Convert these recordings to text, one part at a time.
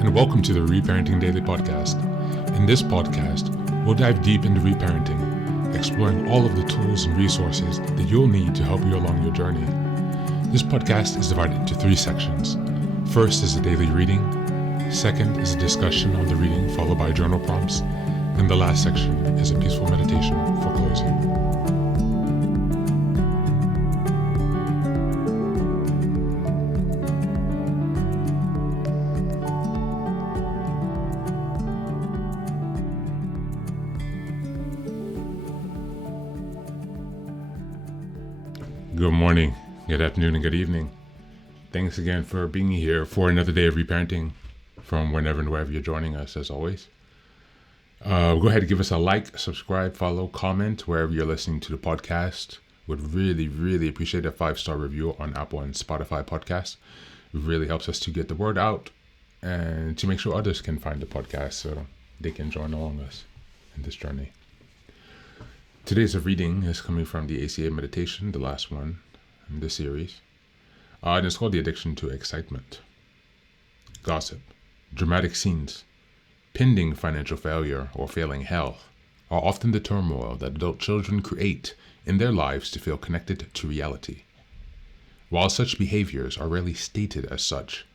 and welcome to the Reparenting Daily podcast. In this podcast, we'll dive deep into reparenting, exploring all of the tools and resources that you'll need to help you along your journey. This podcast is divided into 3 sections. First is a daily reading, second is a discussion on the reading followed by journal prompts, and the last section is a peaceful meditation for closing. Good morning, good afternoon, and good evening. Thanks again for being here for another day of reparenting from whenever and wherever you're joining us, as always. Go ahead and give us a like, subscribe, follow, comment wherever you're listening to the podcast. Would really appreciate a 5-star review on Apple and Spotify podcasts. It really helps us to get the word out and to make sure others can find the podcast so they can join along us in this journey. Today's reading is coming from the ACA meditation, the last one in this series. And it's called The Addiction to Excitement. Gossip, dramatic scenes, pending financial failure or failing health are often the turmoil that adult children create in their lives to feel connected to reality. While such behaviors are rarely stated as such,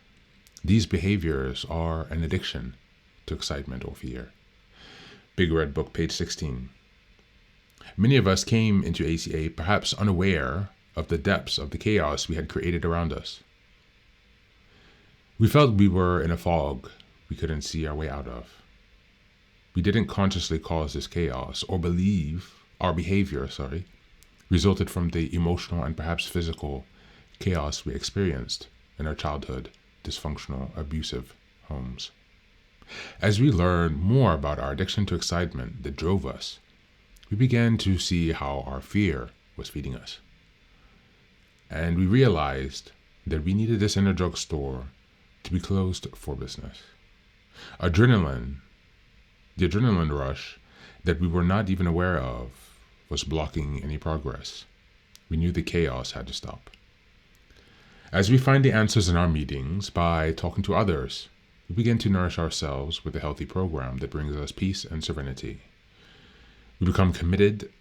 these behaviors are an addiction to excitement or fear. Big Red Book, page 16. Many of us came into ACA perhaps unaware of the depths of the chaos we had created around us. We felt we were in a fog we couldn't see our way out of. We didn't consciously cause this chaos or believe our behavior, resulted from the emotional and perhaps physical chaos we experienced in our childhood, dysfunctional, abusive homes. As we learned more about our addiction to excitement that drove us, we began to see how our fear was feeding us. And we realized that we needed this inner drugstore to be closed for business. The adrenaline rush that we were not even aware of was blocking any progress. We knew the chaos had to stop. As we find the answers in our meetings by talking to others, we begin to nourish ourselves with a healthy program that brings us peace and serenity. We become committed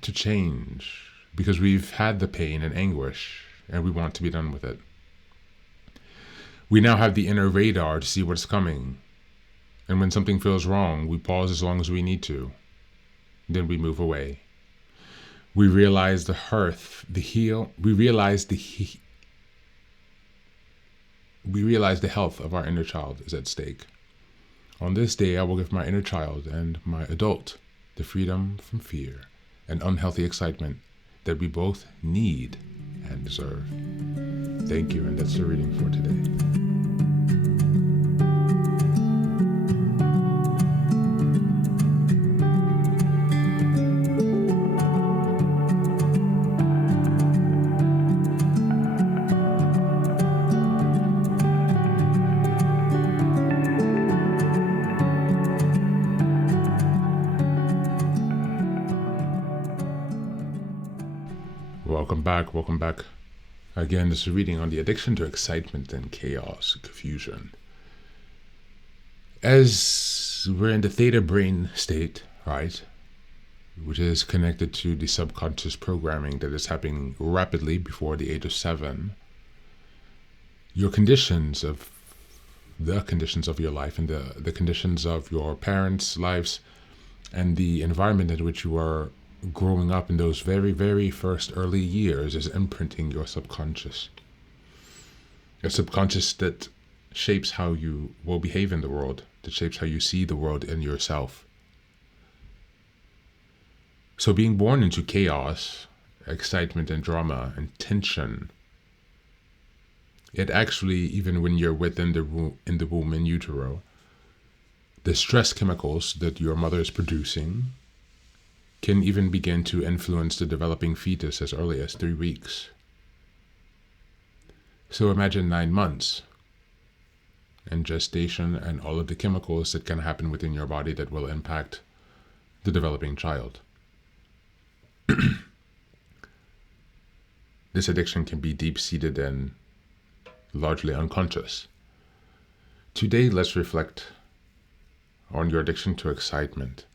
to change because we've had the pain and anguish and we want to be done with it. We now have the inner radar to see what's coming. And when something feels wrong, we pause as long as we need to. Then we move away. We realize the health of our inner child is at stake. On this day, I will give my inner child and my adult the freedom from fear and unhealthy excitement that we both need and deserve. Thank you, and that's the reading for today. Welcome back. Again, this is a reading on the addiction to excitement and chaos, confusion. As we're in the theta brain state, right, which is connected to the subconscious programming that is happening rapidly before the age of 7, the conditions of your life and the conditions of your parents' lives and the environment in which you are growing up in those very first early years is imprinting your subconscious. Your subconscious that shapes how you will behave in the world, that shapes how you see the world and yourself. So being born into chaos, excitement and drama and tension, it actually, even when you're within the womb in utero, the stress chemicals that your mother is producing can even begin to influence the developing fetus as early as 3 weeks. So imagine 9 months and gestation and all of the chemicals that can happen within your body that will impact the developing child. This addiction can be deep-seated and largely unconscious. Today, let's reflect on your addiction to excitement.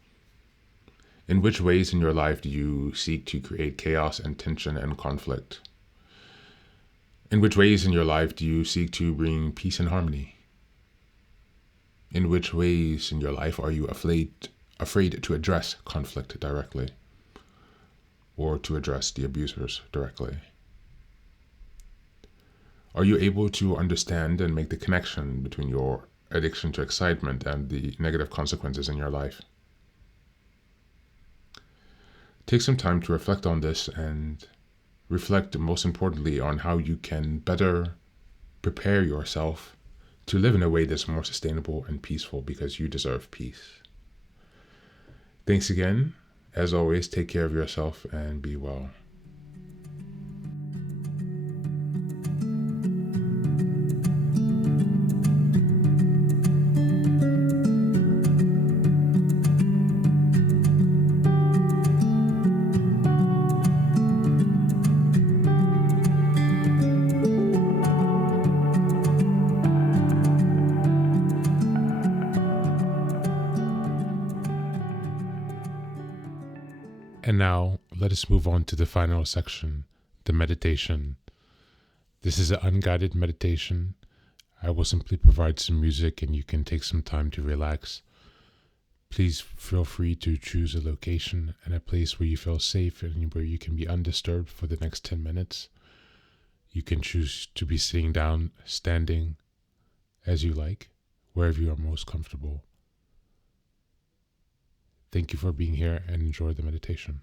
In which ways in your life do you seek to create chaos and tension and conflict? In which ways in your life do you seek to bring peace and harmony? In which ways in your life are you afraid to address conflict directly or to address the abusers directly? Are you able to understand and make the connection between your addiction to excitement and the negative consequences in your life? Take some time to reflect on this and reflect, most importantly, on how you can better prepare yourself to live in a way that's more sustainable and peaceful, because you deserve peace. Thanks again. As always, take care of yourself and be well. And now, let us move on to the final section, the meditation. This is an unguided meditation. I will simply provide some music and you can take some time to relax. Please feel free to choose a location and a place where you feel safe and where you can be undisturbed for the next 10 minutes. You can choose to be sitting down, standing, as you like, wherever you are most comfortable. Thank you for being here and enjoy the meditation.